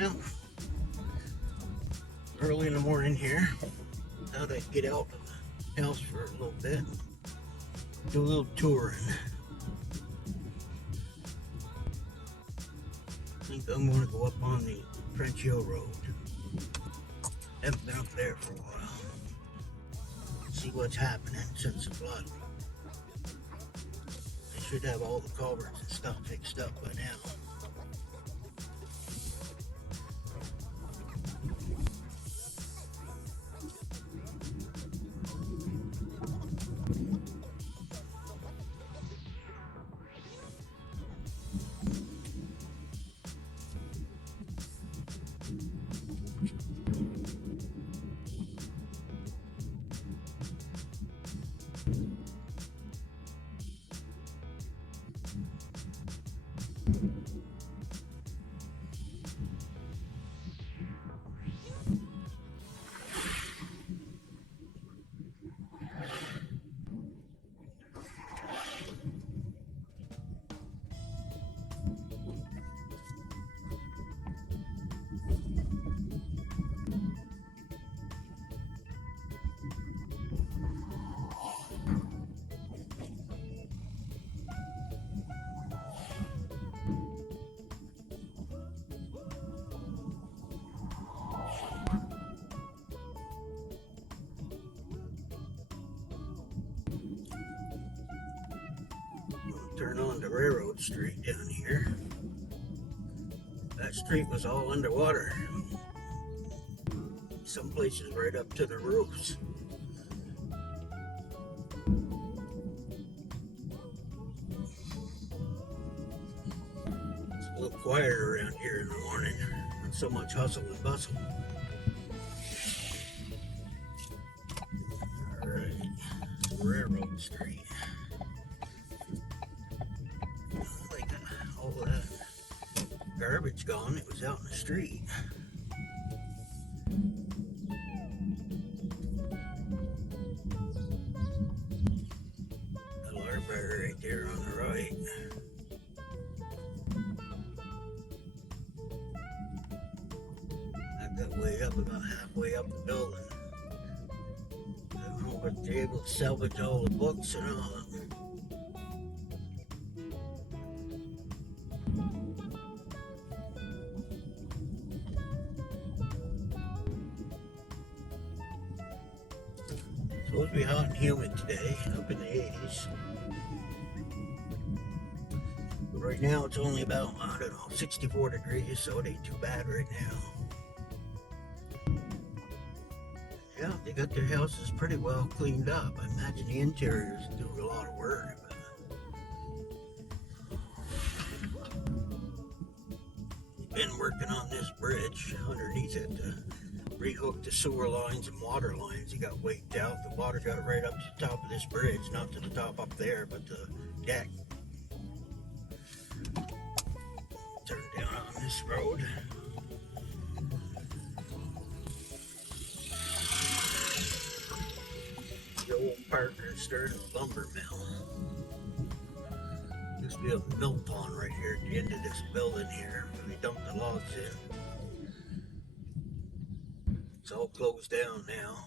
Well, early in the morning here. Thought I'd get out of the house for a little bit, do a little touring. I think I'm going to go up on the French Hill Road. Haven't been up there for a while. See what's happening since the flood. They should have all the culverts and stuff fixed up by now. Turn on to Railroad Street down here. That street was all underwater. Some places right up to the roofs. It's a little quieter around here in the morning. Not so much hustle and bustle. Alright, Railroad Street. All that garbage gone, it was out in the street. The library right there on the right. I got way up, about halfway up the building. I don't know if they're able to salvage all the books and all that. Supposed to be hot and humid today, up in the 80s. But right now it's only about, 64 degrees, so it ain't too bad right now. Yeah, they got their houses pretty well cleaned up. I imagine the interiors do a lot of work. Been working on this bridge underneath it to rehook the sewer lines and water lines. It got waked out. The water got right up to the top of this bridge, not to the top up there, but the deck. Turn down on this road. The old partner started a lumber mill. Used to be a mill pond right here at the end of this building here where they dump the logs in. It's all closed down now.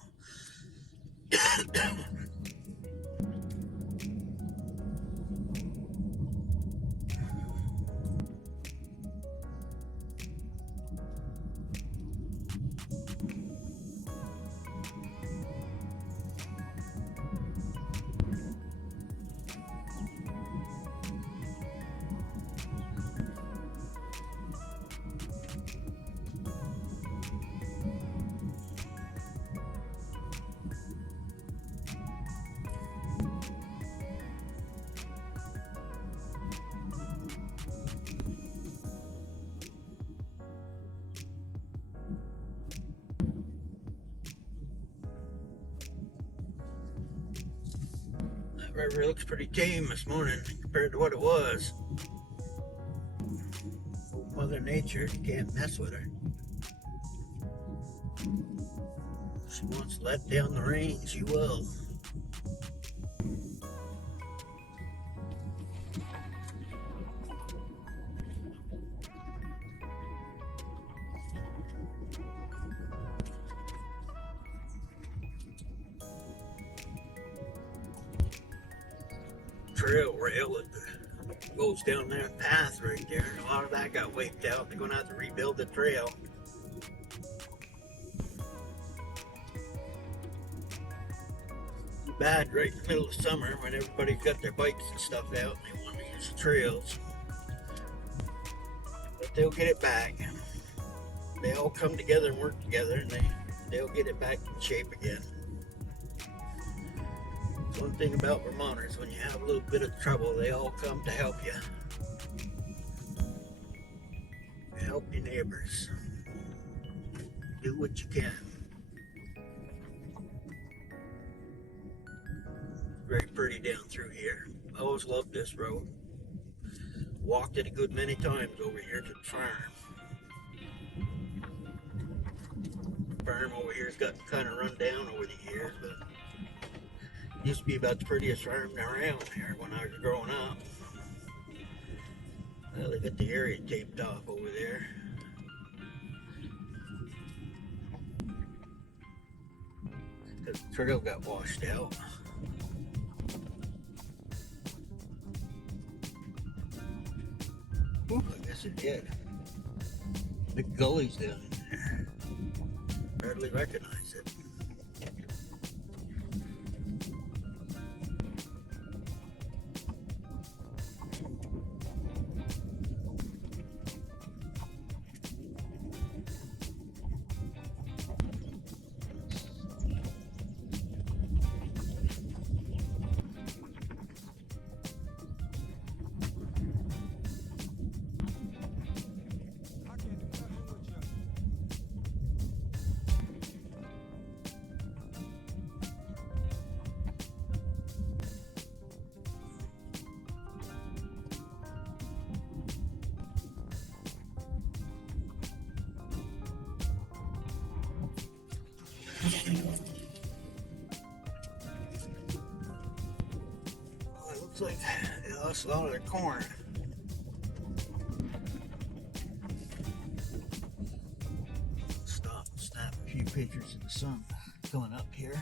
River looks pretty tame this morning compared to what it was. Mother Nature, you can't mess with her. If she wants to let down the rain, she will. trail rail that goes down that path right there. And a lot of that got wiped out. They're going to have to rebuild the trail. Too bad right in the middle of summer when everybody's got their bikes and stuff out and they want to use the trails. But they'll get it back. They all come together and work together, and they'll get it back in shape again. One thing about Vermonters, when you have a little bit of trouble, they all come to help you. Help your neighbors. Do what you can. Very pretty down through here. I always loved this road. Walked it a good many times over here to the farm. Farm over here's got kind of run down over the years, but it used to be about the prettiest farm around here when I was growing up. Well, they got the area taped off over there. Because the trail got washed out. Ooh, I guess it did. Big gullies down in there. Hardly recognize it. Well, it looks like they lost a lot of their corn. Stop and snap a few pictures of the sun coming up here.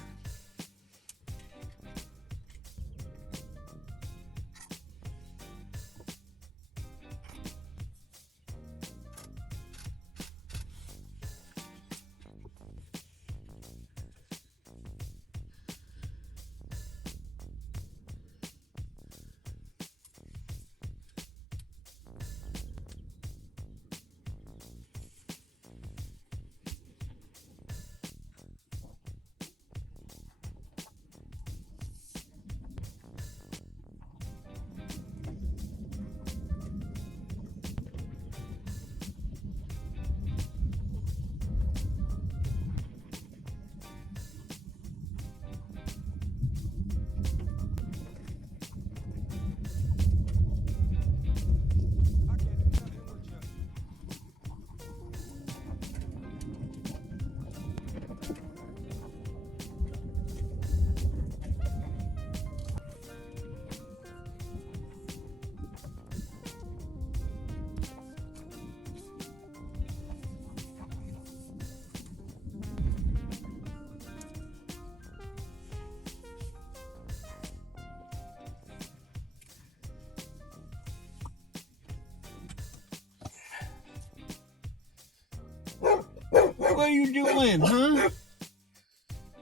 What are you doing, huh?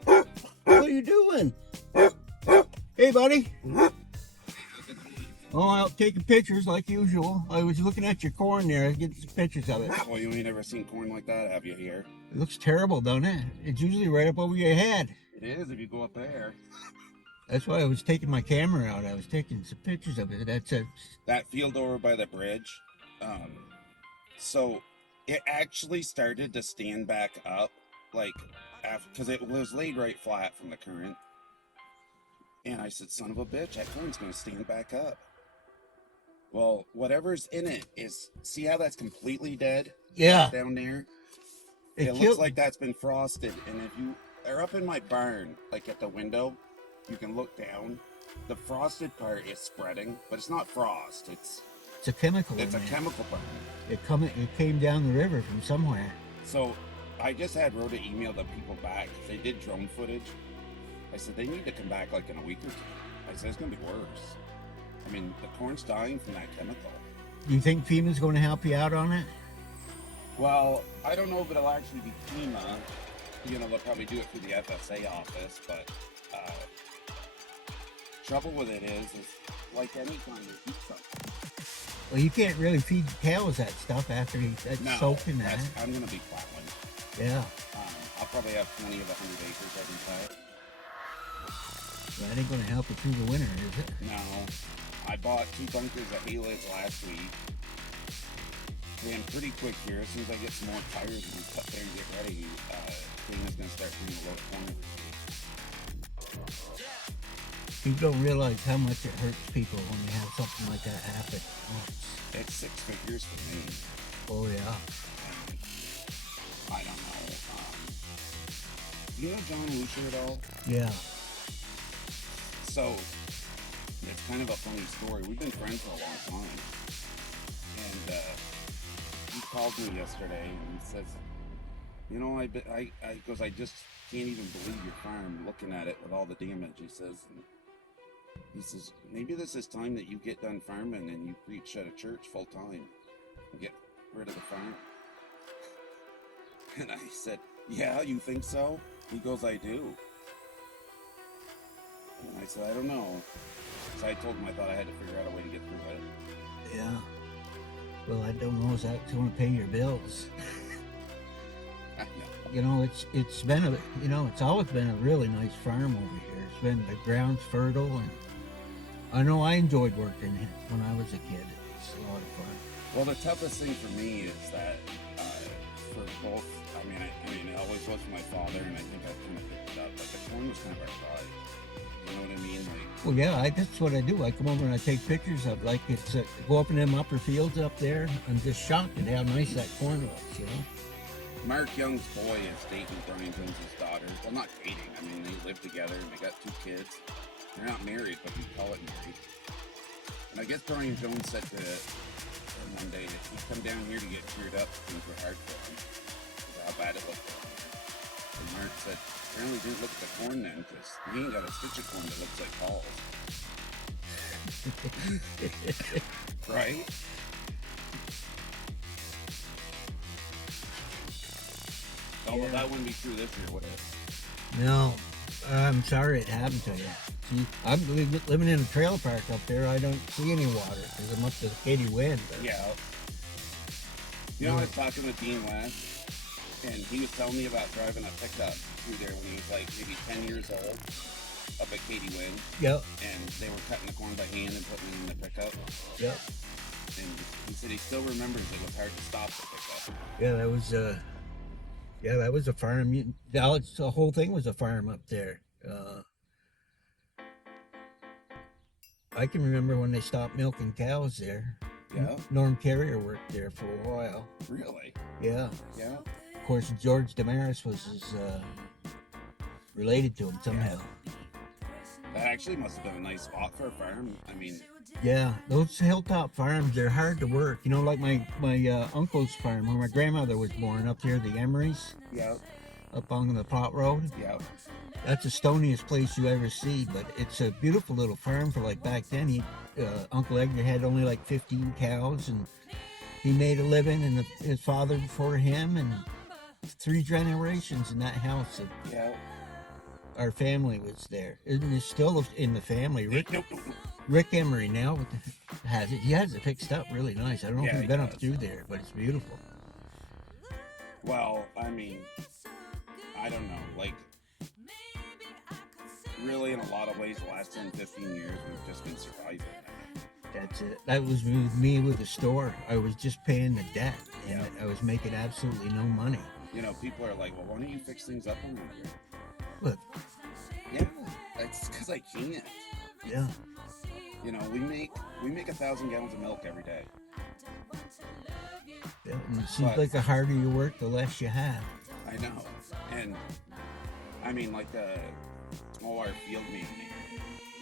What are you doing? Hey, buddy. Oh, I'm taking pictures like usual. I was looking at your corn there, getting some pictures of it. Well, you ain't never seen corn like that, have you, here? It looks terrible, don't it? It's usually right up over your head. It is if you go up there. That's why I was taking my camera out. I was taking some pictures of it. That's it. That field over by the bridge, so it actually started to stand back up, like, after, because it was laid right flat from the current. And I said, son of a bitch, that corn's going to stand back up. Well, whatever's in it is, see how that's completely dead? Yeah. Down there? It looks like that's been frosted. And if you are up in my barn, like at the window, you can look down. The frosted part is spreading, but it's not frost. It's a chemical. It's a chemical burn. It came down the river from somewhere. So I just wrote an email to people back. They did drone footage. I said they need to come back like in a week or two. I said it's gonna be worse. I mean, the corn's dying from that chemical. Do you think FEMA's going to help you out on it? Well, I don't know if it'll actually be FEMA. You know, they'll probably do it through the FSA office, but trouble with it is like any time you eat something. Well, you can't really feed cows that stuff after it's soaked in that. I'm going to be plowing. Yeah. I'll probably have 20 of 100 acres every time. That ain't going to help you through the winter, is it? No. I bought 2 bunkers of hay lids last week. Ran pretty quick here. As soon as I get some more tires and cut there and get ready, FEMA's going to start bringing a load of corn. People don't realize how much it hurts people when they have something like that happen. It's 6 figures for me. Oh, yeah. I don't know. You know John Lucia at all? Yeah. So, it's kind of a funny story. We've been friends for a long time. And he called me yesterday and he says, you know, I just can't even believe your farm looking at it with all the damage. He says, maybe this is time that you get done farming and you preach at a church full time and get rid of the farm. And I said, yeah, you think so? He goes, I do. And I said, I don't know. So I told him I thought I had to figure out a way to get through it. Yeah. Well, I don't know if that's going to pay your bills. You know, it's been it's always been a really nice farm over here. It's been, the ground's fertile, and I know I enjoyed working when I was a kid. It's a lot of fun. Well, the toughest thing for me is that for both, I mean, it always was for my father, and I think I kind of picked it up. Like the corn was kind of our pride. You know what I mean? Like, well, yeah, that's what I do. I come over and I take pictures of, like, it's go up in them upper fields up there. I'm just shocked at how nice that corn looks, you know. Mark Young's boy is dating Brian Jones's daughter. Well, not dating. I mean, they live together and they got 2 kids. They're not married, but we call it married. And I guess Brian Jones said to him one day that he'd come down here to get cheered up. Things were hard for him. How bad it looked for him. And Mark said, apparently didn't look at the corn then, because he ain't got a stitch of corn that looks like Paul's. Right? Oh, well, that wouldn't be true this year, would it? No, I'm sorry it happened to you. See, I'm living in a trailer park up there. I don't see any water because I'm up to the Katy Wind. But... Yeah. You know, I was talking with Dean West, and he was telling me about driving a pickup through there when he was like maybe 10 years old, up at Katy Wind. Yep. And they were cutting the corn by hand and putting it in the pickup. Yep. And he said he still remembers it was hard to stop the pickup. Yeah, that was a farm. The whole thing was a farm up there. I can remember when they stopped milking cows there. Yeah. Norm Carrier worked there for a while. Really? Yeah. Yeah. Of course, George Damaris was related to him somehow. That actually must have been a nice spot for a farm. I mean... Yeah, those hilltop farms, they're hard to work. You know, like my uncle's farm, where my grandmother was born, up there, the Emerys. Yeah. Up on the Plot Road. Yeah. That's the stoniest place you ever see, but it's a beautiful little farm for, like, back then. Uncle Edgar had only like 15 cows, and he made a living, and his father before him, and 3 generations in that house. Yeah. Our family was there. And it's still in the family. Rick Emery now has it. He has it fixed up really nice. I don't know if you've been up through there, but it's beautiful. Well, I mean, I don't know. Like, really, in a lot of ways, the last 10, 15 years, we've just been surviving. That's it. That was with me with the store. I was just paying the debt, and I was making absolutely no money. You know, people are like, well, why don't you fix things up around here? Look. Yeah, it's because I can't. Yeah. You know, we make 1,000 gallons of milk every day. Yeah, and it seems like the harder you work, the less you have. I know. And, I mean, like, our field manager,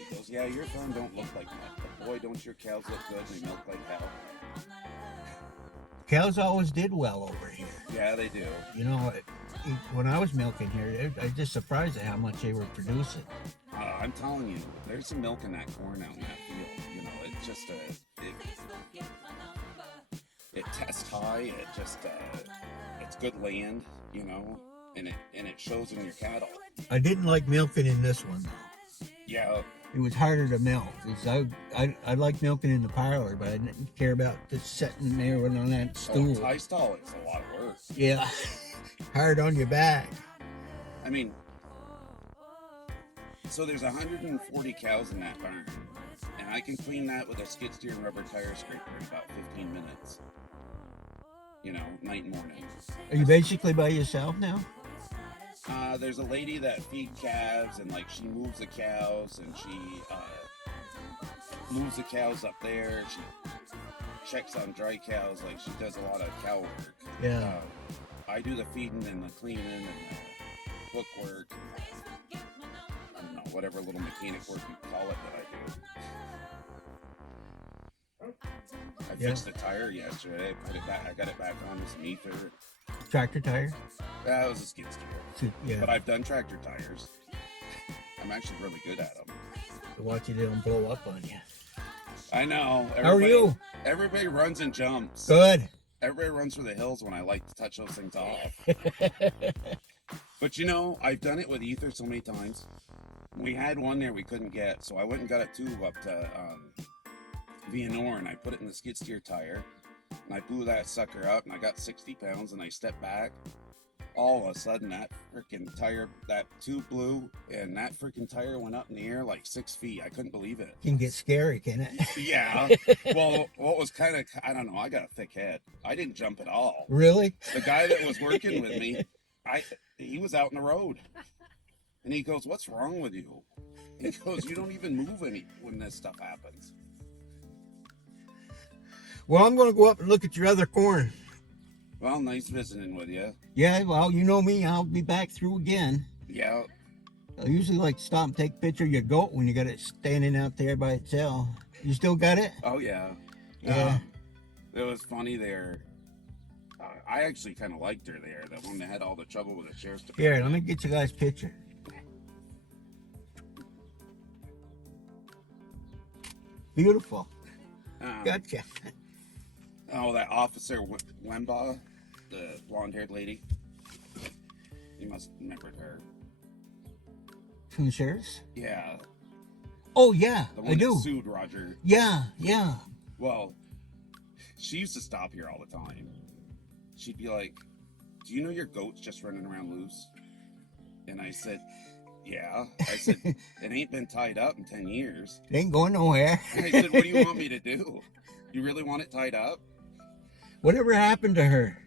he goes, yeah, your farm don't look like much, but boy, don't your cows look good, they milk like hell. Cows always did well over here. Yeah, they do. You know, when I was milking here, I was just surprised at how much they were producing. I'm telling you, there's some milk in that corn out in that field. You know, it's just it tests high. It just it's good land, you know, and it shows in your cattle. I didn't like milking in this one though. Yeah. It was harder to milk. I like milking in the parlor, but I didn't care about just sitting there on that stool. Tie stall is a lot of work. Yeah, hard on your back. I mean, so there's 140 cows in that barn, and I can clean that with a skid steer and rubber tire scraper in about 15 minutes. You know, night and morning. Are you basically by yourself now? There's a lady that feeds calves, and like she moves the cows, and she moves the cows up there. She checks on dry cows, like she does a lot of cow work. Yeah. I do the feeding and the cleaning and the hook work. And, I don't know, whatever little mechanic work you call it that I do. I fixed the tire yesterday. Put it back. I got it back on with some ether. Tractor tire? That was a skid steer. Yeah. But I've done tractor tires. I'm actually really good at them. To watch it, they don't blow up on you. I know. How are you? Everybody runs and jumps. Good. Everybody runs for the hills when I like to touch those things off. But you know, I've done it with ether so many times. We had one there we couldn't get, so I went and got a tube up to Vianor, and I put it in the skid steer tire, and I blew that sucker up, and I got 60 pounds, and I stepped back. All of a sudden, that freaking tire, that tube blew, and that freaking tire went up in the air like 6 feet. I couldn't believe it. Can get scary, can it? Yeah. Well, what was kind of, I don't know, I got a thick head. I didn't jump at all. Really? The guy that was working with me, he was out in the road. And he goes, "What's wrong with you?" He goes, "You don't even move any when this stuff happens." Well, I'm going to go up and look at your other corn. Well, nice visiting with you. Yeah, well, you know me. I'll be back through again. Yeah. I usually like to stop and take a picture of your goat when you got it standing out there by itself. You still got it? Oh, yeah. Yeah. It was funny there. I actually kind of liked her there, the one that had all the trouble with the sheriff's department. Here, let me get you guys' picture. Beautiful. Gotcha. Oh, that Officer Wemba, the blonde-haired lady. You must remember her. From the sheriff's? Yeah. Oh, yeah, The one I do. that sued Roger. Yeah, yeah. Well, she used to stop here all the time. She'd be like, "Do you know your goat's just running around loose?" And I said, "Yeah." I said, "It ain't been tied up in 10 years. It ain't going nowhere. I said, "What do you want me to do? You really want it tied up?" Whatever happened to her?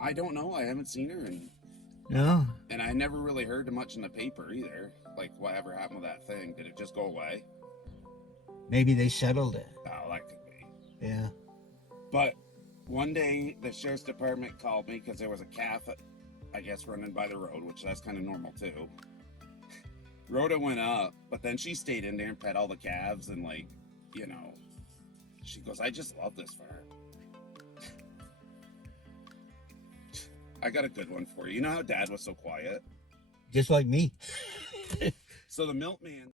I don't know. I haven't seen her, No. and I never really heard much in the paper either. Like, whatever happened with that thing? Did it just go away? Maybe they settled it. Oh, that could be. Yeah. But one day, the sheriff's department called me because there was a calf, I guess, running by the road, which that's kind of normal too. Rhoda went up, but then she stayed in there and pet all the calves, and like, you know, she goes, "I just love this for her." I got a good one for you. You know how Dad was so quiet? Just like me. So the milkman